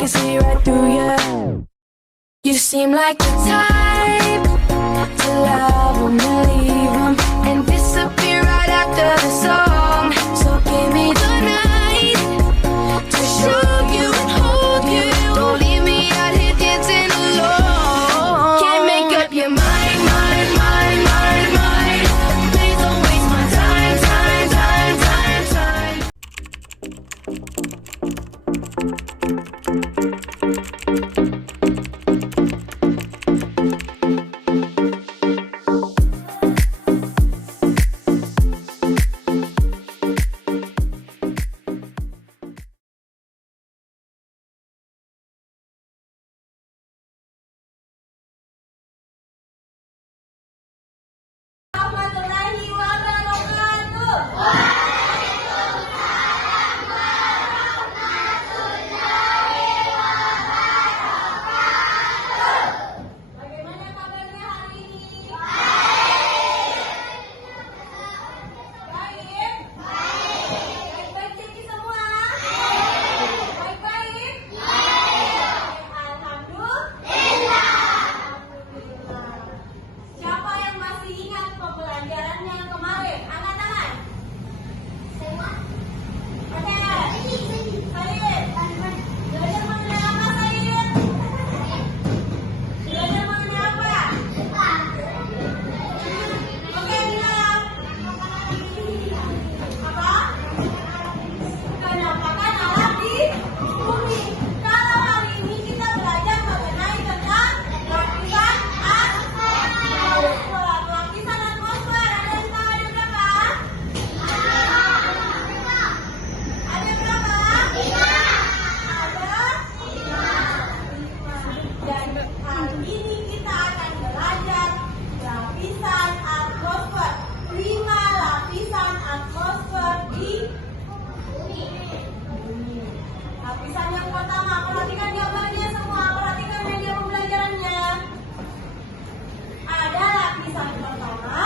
can see right through you. You seem like the type to love 'em and leave 'em and disappear right after the song. So give me the night to show you and hold you. Don't leave me out here dancing alone. Can't make up your mind, mind, mind, mind, mind. Please don't waste my time, time, time, time, time. Warahmatullahi wabarakatuh. Bagaimana kabarnya hari ini? Baik. Baik-baik jadi semua? Baik-baik? Alhamdulillah. Siapa yang masih ingat pembelajarannya kemarin? Angkat tangan. Oke. Said. Belajar mengenai apa, Said? Belajar mengenai apa? Oke, diam. Apa? Penampakan alam di bumi. Kalau hari ini kita belajar mengenai tentang lapisan atmosfer. Lapisan atmosfer ada yang tahu ada berapa? Ada berapa? Ada 5. Dan hari ini kita akan belajar lapisan atmosfer. 5 lapisan atmosfer di bumi. Lapisan yang pertama, perhatikan gambarnya semua, perhatikan media pembelajarannya. Ada lapisan pertama,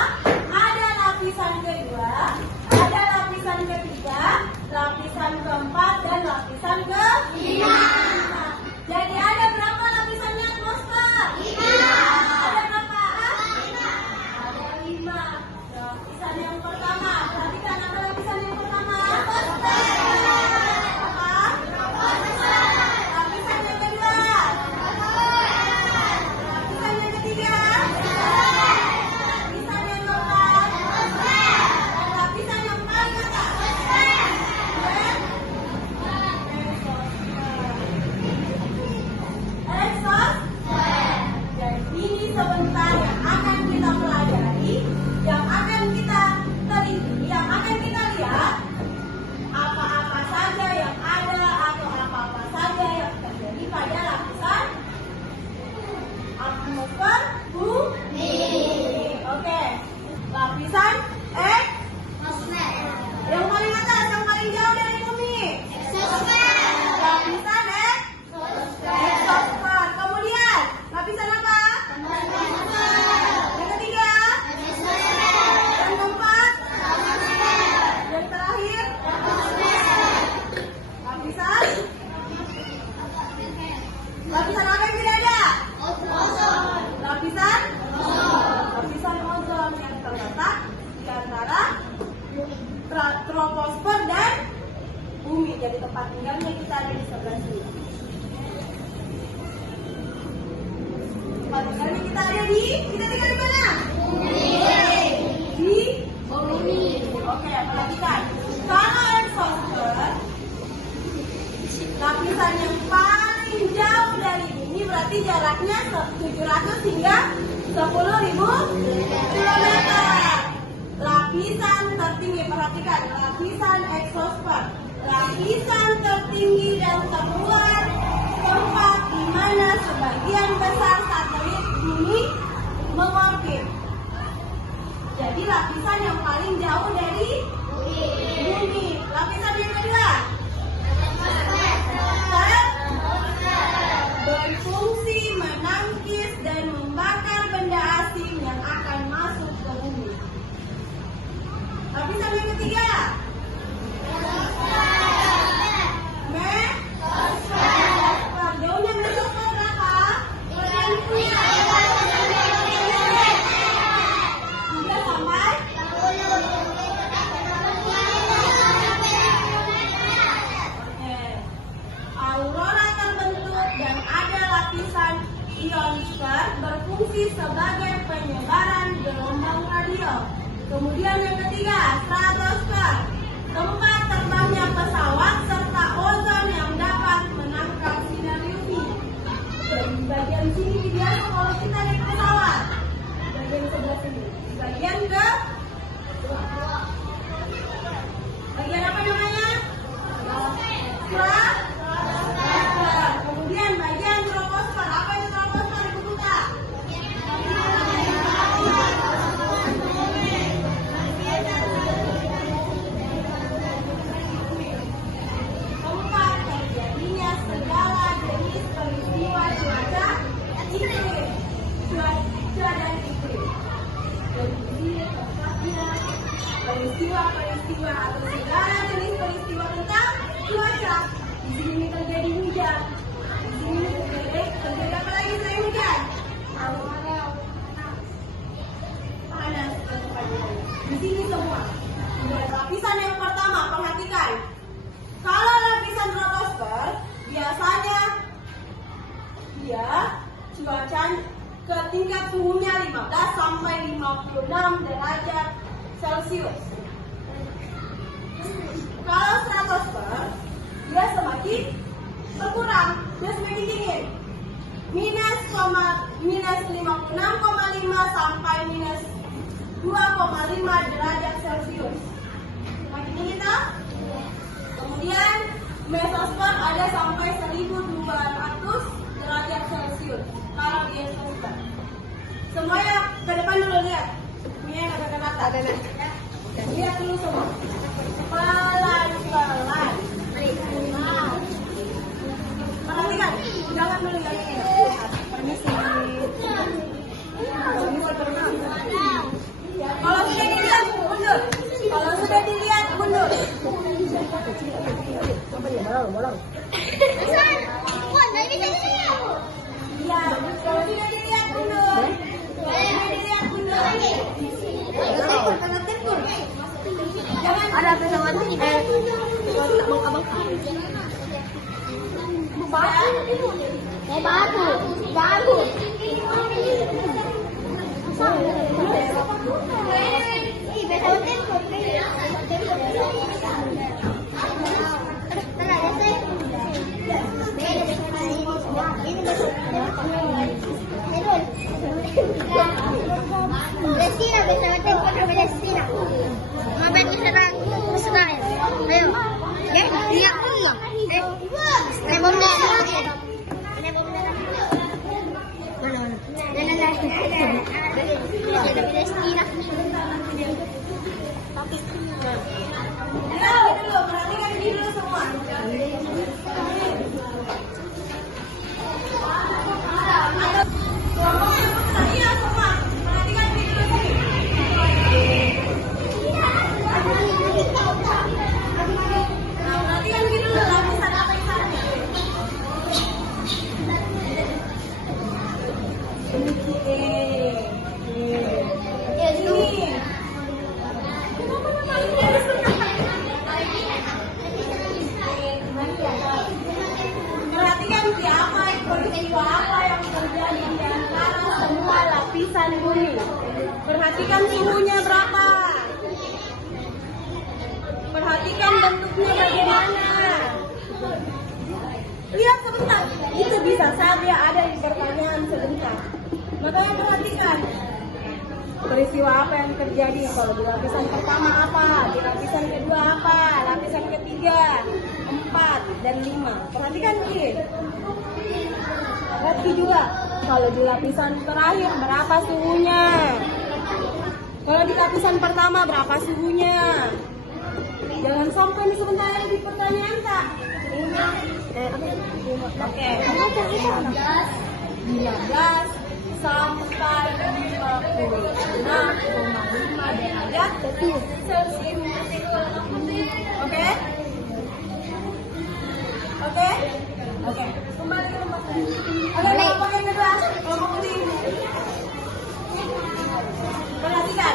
ada lapisan kedua, ada lapisan ketiga, lapisan keempat, dan lapisan kelima. Jadi ada berapa lapisannya atmosfer? 5. Ada berapa? 5. Lapisan yang pertama, perhatikan apa lapisan yang pertama? Apa? Lapisan yang kedua. Lapisan yang ketiga. Lapisan yang keempat. Dan lapisan yang paling atas. Exosfer. Dan ini sebentar yang akan kita pelajari, yang akan kita teliti, yang akan kita lihat apa-apa saja yang ada atau apa-apa saja yang terjadi pada lapisan atmosfer bumi. Oke, lapisan yang paling atas, yang paling jauh dari bumi. Lapisan exosfer. Kemudian lapisan apa? Yang ketiga, yang keempat, yang terakhir, lapisan apa yang tidak ada? Lapisan ozon yang terletak di antara troposfer dan bumi. Jadi tempat tinggalnya kita ada di sebelah sini. Tempat tinggalnya kita ada kita tinggal di mana? Di bumi. Oke, perhatikan. Kalau exosfer, lapisan yang paling jauh dari bumi, berarti jaraknya 700 hingga 10.000 kilometer. Lapisan tertinggi, perhatikan, lapisan exosfer, lapisan tertinggi dan terluar, tempat di mana sebagian besar satelit bumi mengorbit. Jadi lapisan yang paling jauh dari bumi. Lapisan yang kedua, berfungsi menangkis dan membakar benda asing yang akan masuk ke bumi. Lapisan yang ketiga, lapisan ionosfer berfungsi sebagai penyebaran gelombang radio. Kemudian yang ketiga, stratosfer, tempat terbangnya pesawat serta ozon yang dapat menangkap sinar UV. Di bagian sini biasa kalau kita naik pesawat, bagian sebelah sini, bagian ke bagian apa namanya? Stratosfer. Kemudian bagian troposfer. Apa itu troposfer, Ibu Buta? Tempat terjadinya segala jenis peristiwa cuaca iklim. Cuaca dan iklim. Peristiwa-peristiwa atau segala jenis peristiwa tentang cuaca. Di sini terjadi hujan. Di sini terjadi apa lagi selain hujan? Panas. Di sini semua. Lapisan yang pertama, perhatikan. Kalau lapisan stratosfer, biasanya dia cuaca ke tingkat suhunya 15 sampai 56 derajat Celcius. Kalau stratosfer, dia semakin berkurang, dia semakin dingin. Minus 56,5 sampai minus 2,5 derajat Celcius. Semakin dingin tak? Kemudian mesosfer ada sampai 1200 derajat Celcius. Kalau di mesosfer. Semuanya ke depan dulu, lihat. Semuanya agak ke atas. Lihat dulu semua. Pelan-pelan. Perhatikan, jangan melihat. Permisi. Kalau sudah dilihat, mundur. Kalau sudah dilihat, mundur. Iya, kalau sudah dilihat, mundur. Sudah dilihat, mundur. Jangan ada pesawat abang-abang. Bagus. Palestina, pesawatnya kontra Palestina. Mabek Israel. Ayo. Ya, iya. Lebom na. Mana? Palestina. Dulu, perhatikan dulu semua. Iya semua. Perhatikan dulu sini. Perhatikan dulu lapisan lapisannya. Sini. Perhatikan peristiwa apa yang terjadi di antara semua lapisan bumi. Perhatikan suhunya berapa. Perhatikan bentuknya bagaimana. Lihat sebentar. Itu bisa saja ada di pertanyaan sebentar. Makanya perhatikan. Peristiwa apa yang terjadi kalau di lapisan pertama apa, di lapisan kedua apa, lapisan ketiga, 4 dan 5. Perhatikan ini. Perhati juga kalau di lapisan terakhir berapa suhunya. Kalau di lapisan pertama berapa suhunya. Jangan sampai nih sebentar di pertanyaan Kak. Oke. 15 sampai 56,5 derajat Celcius. Oke? Oke. Kembali ke tempat. Oke, kelompok yang kedua, kelompok putih. Perhatikan.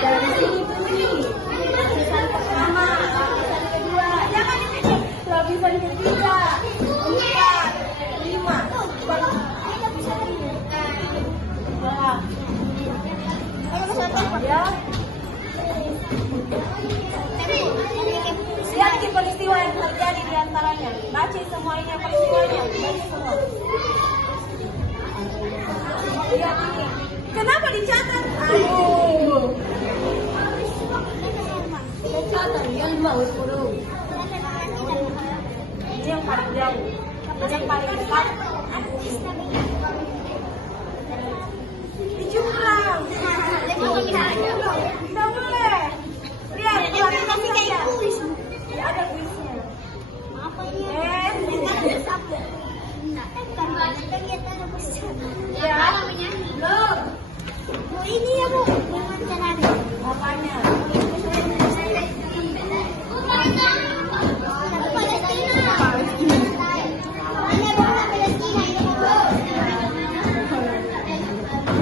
Dari sini bunyi. Lapisan pertama, lapisan kedua. Jangan ini. Lapisan ketiga, 4, 5. Baca semua ini peristiwanya. Baca semua. Lihat ini. Kenapa dicatat? Aduh. Dicatat yang bawah kurung. Ini yang paling jauh. Yang paling dekat. Dijumlah. Tidak boleh. Lihat, pelatihan saja. Ada kuisnya. Ya, belum. Ini ya Bu, yang caranya. Apanya?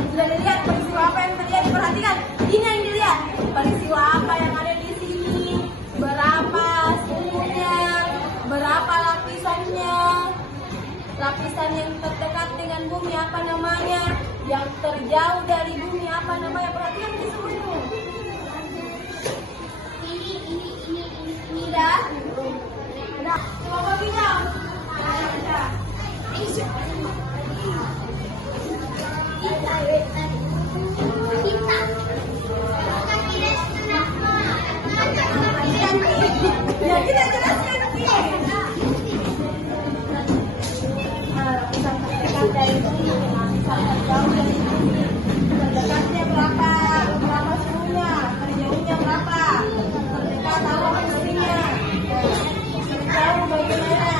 Sudah dilihat peristiwa apa yang terjadi? Perhatikan, ini yang dilihat. Peristiwa apa yang ada di sini? Berapa suhunya? Berapa lapisannya? Lapisan yang terdekat dengan bumi apa namanya? Yang terjauh dari bumi apa namanya? Perhatikan di semua itu. Ini dah. Udah. Coba bilang. Ya kita jelaskan ini. Lapisan terdekat dari bumi, lapisan terjauh dari bumi. Terdekatnya berapa? Berapa suhunya? Terjauhnya berapa? Terdekat apa fungsinya? Terjauh bagaimana?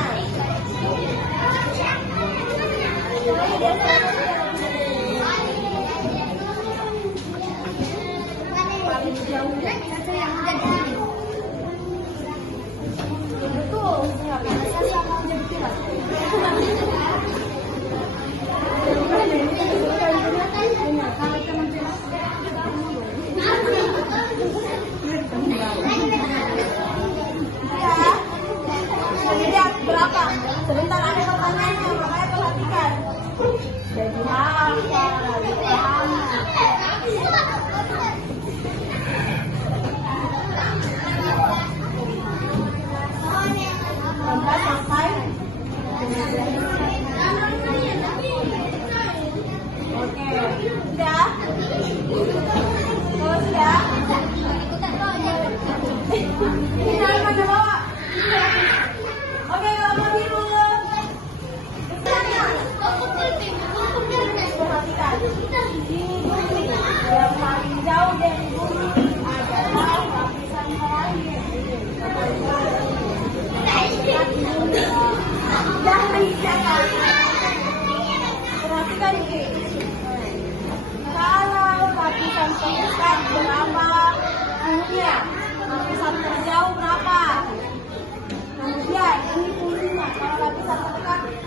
Paling jauh. Betul. Lihat berapa? Sebentar ada pertanyaannya, makanya perhatikan. Jadi apa? Sampai oke, sudah? Oh, sudah? Ini dari mana bawa? Oke, kalau mau biru. Perhatikan. Ini bumi. Yang paling jauh dari bumi adalah lapisan terakhir. Jangan dicatat. Perhatikan ini. Kalau lapisan terdekat berapa suhunya? Lapisan terjauh berapa? Kemudian ini fungsinya. Kalau lapisan terdekat apa?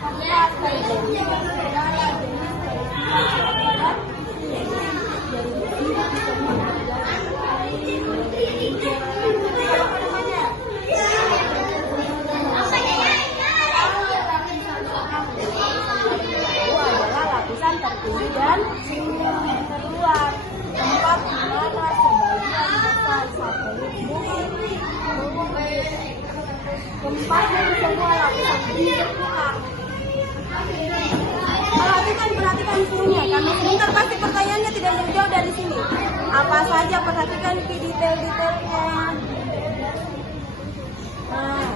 Lapisan tertinggi dan terluar, tempat di mana sebagian besar satelit bumi tempat dari semua lapisan bumi berkurang. Perhatikan suhunya, karena sebentar pasti pertanyaannya tidak jauh dari sini. Apa saja, perhatikan detail-detailnya. Nah.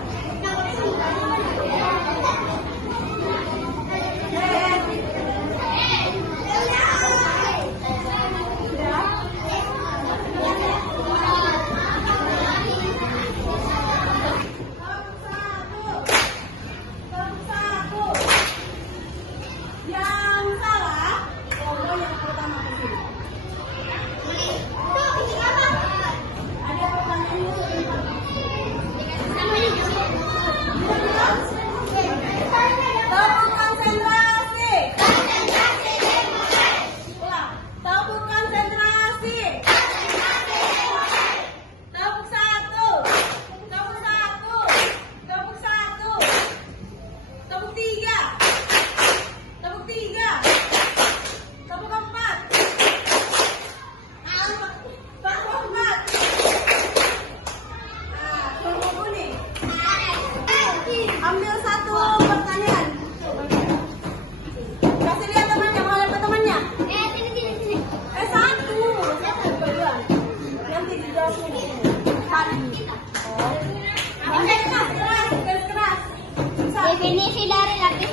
Ada pertanyaan?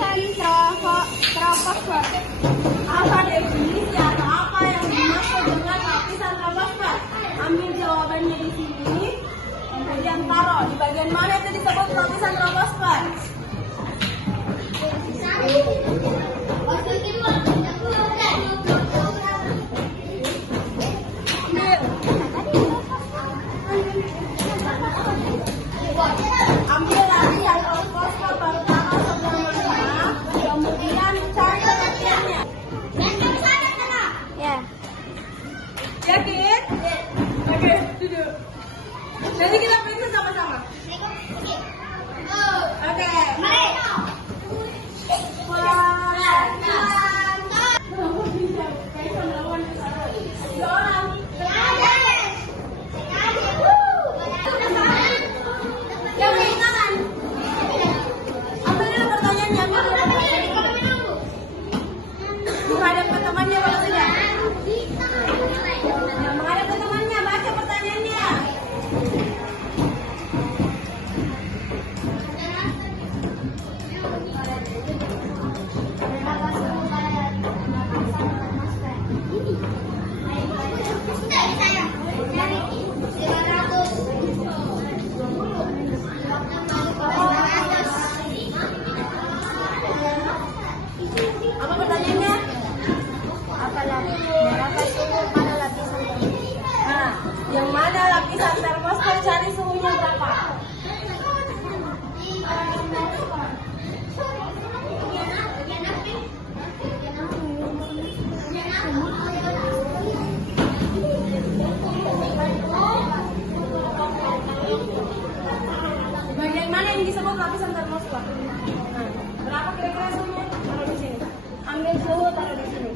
lapisan troposfer. Apa definisi atau apa yang dimaksud dengan lapisan troposfer? Ambil jawabannya di sini, kemudian taruh di bagian mana itu disebut lapisan troposfer. Ambil lapisan troposfer pertama sebelum menengah, kemudian cari pengertiannya. Ya. Yakin? Oke, duduk. Nanti kita periksa sama-sama. Oke. Menghadap ke temannya baru saja. Menghadap ke temannya, baca pertanyaannya. Apa pertanyaannya? Berapa suhu pada lapisan termosfer? Nah, yang mana lapisan termosfer, cari suhunya berapa? Di bagian mana yang disebut lapisan termosfer? Nah, berapa kira-kira suhunya? Taruh di sini. Ambil suhu, taruh di sini.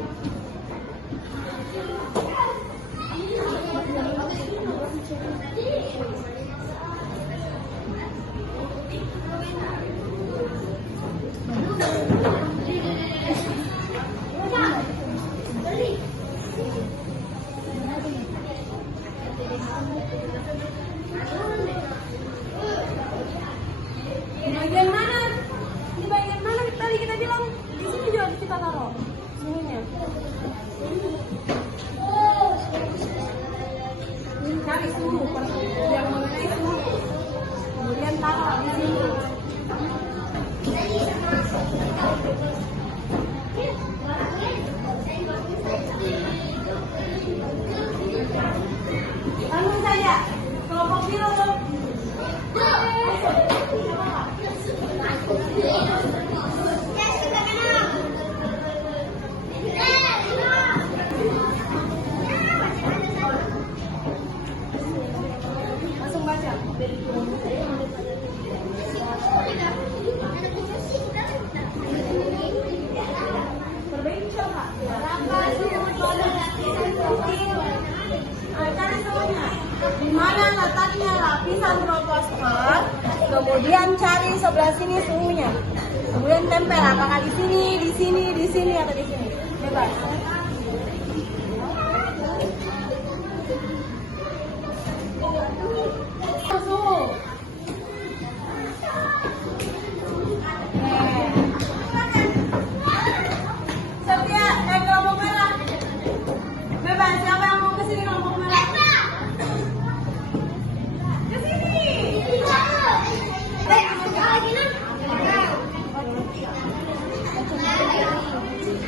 Di bagian mana? Di bagian mana tadi kita bilang? Di sini juga kita taruh suhunya. Cari suhu, yang mengenai suhu. Kemudian taruh di sini. Langsung saja, kelompok biru. Langsung baca. Perbaiki coba. Cari suhunya. Di mana letaknya lapisan troposfer? Kemudian cari sebelah sini suhunya. Kemudian tempel apakah di sini atau di sini. Bebas. Suhu. Setia, kelompok merah. Bebas, siapa yang mau kesini kelompok merah? Kesini.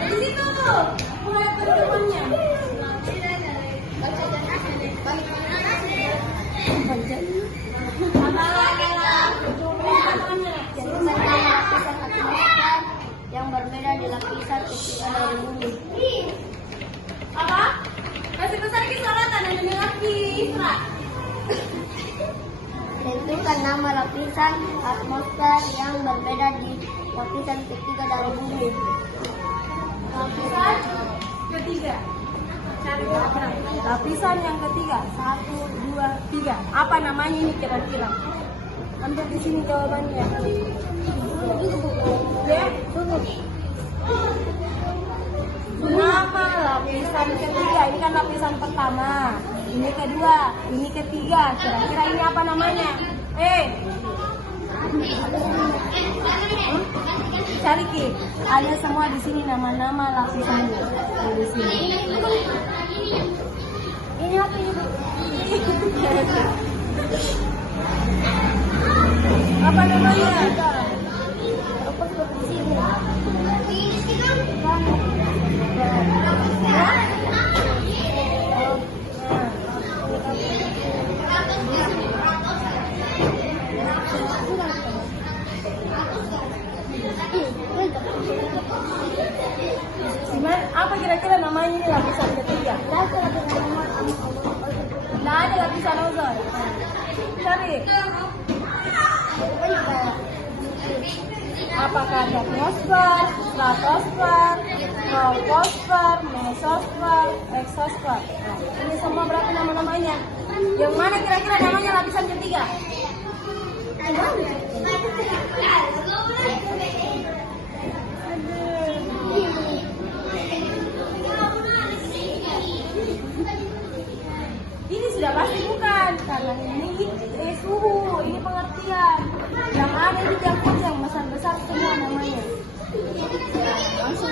Di situ. Mulai ke depannya. Yang berbeda di lapisan ketiga dari bumi. Apa? Masih besar kisoratan dan laki Isra. Tentukan nama lapisan atmosfer yang berbeda di lapisan ketiga dari bumi. Lapisan ketiga. Cari berapa? Lapisan yang ketiga. 1, 2, 3. Apa namanya ini kira-kira? Ambil di sini jawabannya. Ya? Nama lapisan ketiga. Ini kan lapisan pertama. Ini kedua. Ini ketiga. Kira-kira ini apa namanya? cari Ki. Ada semua di sini nama-nama lapisannya. Di sini. Ini apa ini? Apa namanya? Apa kira-kira namanya ini lapisan ketiga? Nah, ada lapisan ozon. Cari. Apakah ada atmosfer, stratosfer, troposfer, mesosfer, eksosfer? Nah, ini semua berapa nama-namanya? Yang mana kira-kira namanya lapisan ketiga? Ini sudah pasti bukan, karena ini suhu, ini pengertian. Yang ada di dapur yang besar-besar semua namanya. Langsung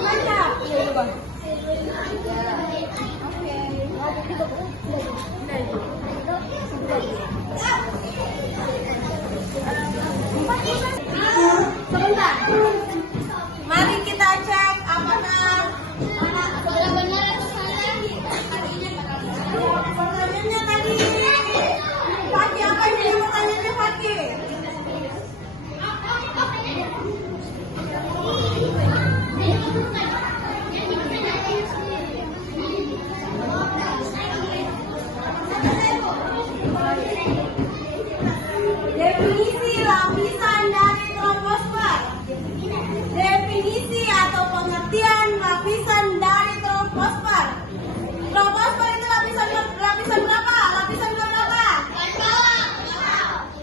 baca. Iya, Bang. Sebentar. Mari kita cek apakah pertanyaannya tadi. Pagi apa ini pertanyaannya Pagi? Definisi lapisan dari troposfer. Definisi atau pengertian lapisan dari troposfer. Troposfer itu lapisan berapa? Lapisan berapa?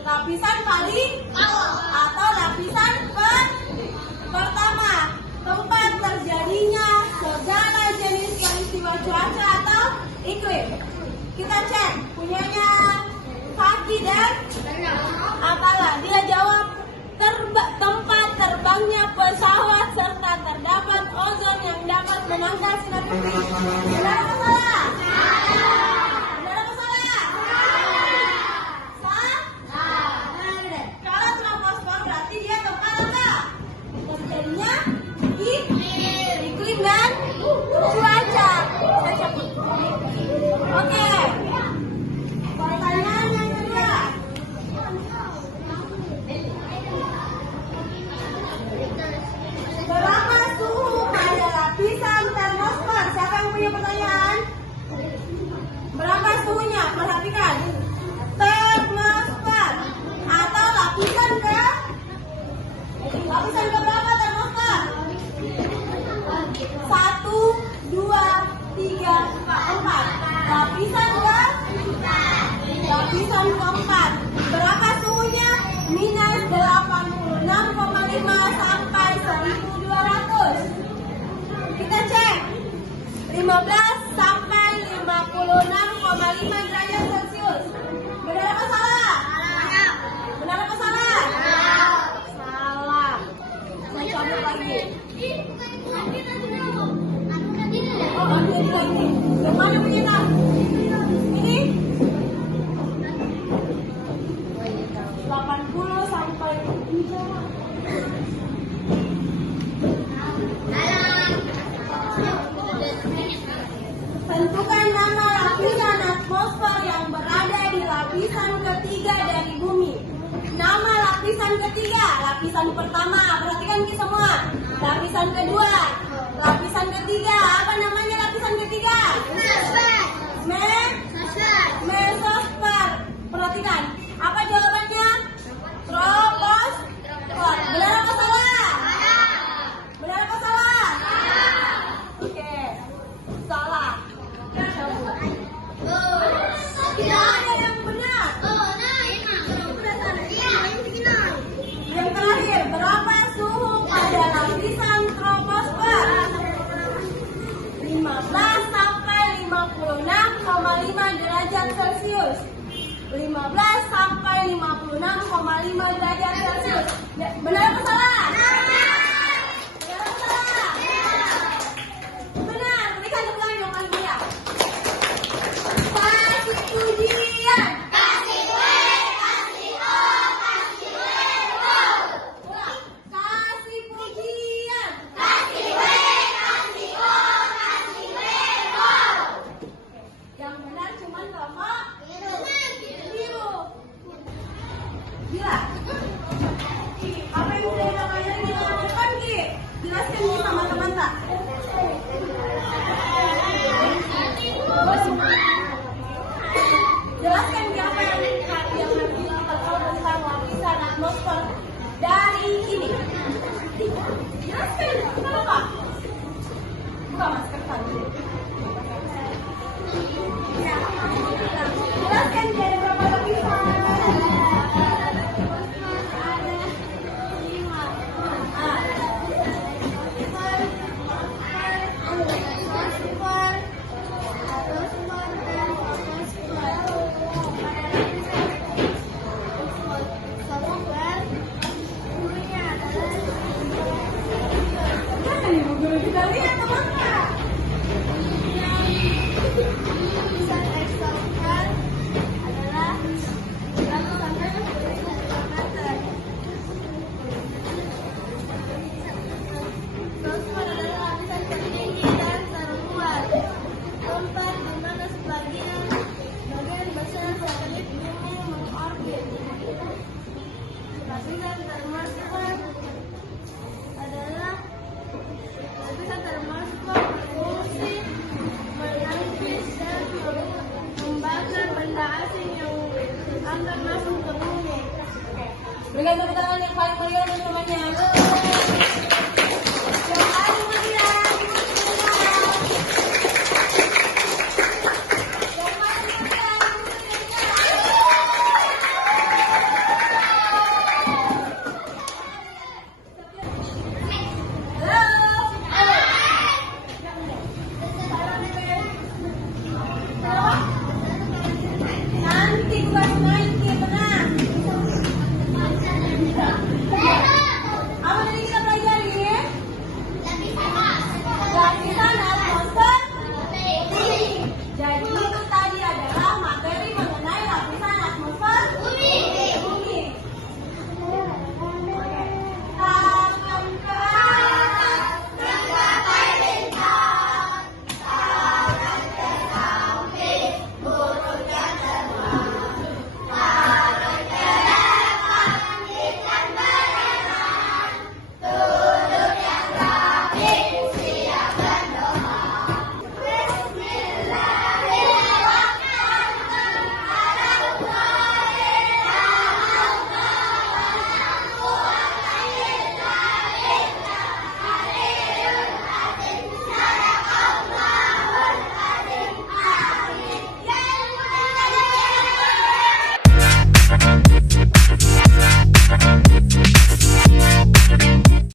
Lapisan paling atau lapisan pertama. Tempat terjadinya segala jenis peristiwa cuaca atau iklim. Kita cek punyanya Fakih dan Atala. Dia jawab tempat terbangnya pesawat serta terdapat ozon yang dapat menangkal sinar UV. Benar atau salah? Benar atau salah? Salah. Kalau troposfer berarti dia tempat apa? Terjadinya iklim dan cuaca. Oke. Pertanyaan yang kedua. Berapa suhu pada lapisan termosfer? Siapa yang punya pertanyaan? Berapa suhunya? Perhatikan. Termosfer atau lapisan ke? Lapisan ke berapa termosfer? 1, 2, 3, 4. Lapisan ke? Lapisan keempat. Berapa suhunya? Minus 86,5 sampai 1200. Kita cek. 15 sampai 56,5 derajat Celcius. Benar apa salah? Benar apa salah? Salah. Saya cabut lagi. Oh, ada lagi. Yang mana punya? Ini 80 sampai 3. Tentukan nama lapisan atmosfer yang berada di lapisan ketiga dari bumi. Nama lapisan ketiga, lapisan pertama, perhatikan Ki semua. Lapisan kedua, lapisan ketiga, apa namanya lapisan ketiga? Mesosfer. Perhatikan, apa jawabannya? Troposfer. Benar apa salah? Benar apa salah? Oke, salah. Tidak ada yang benar. Yang terakhir, berapa suhu pada lapisan troposfer? 15 sampai 56,5 derajat Celcius. 15 sampai 56,5 derajat Celcius. Benar apa salah? Kita lihat teman-teman.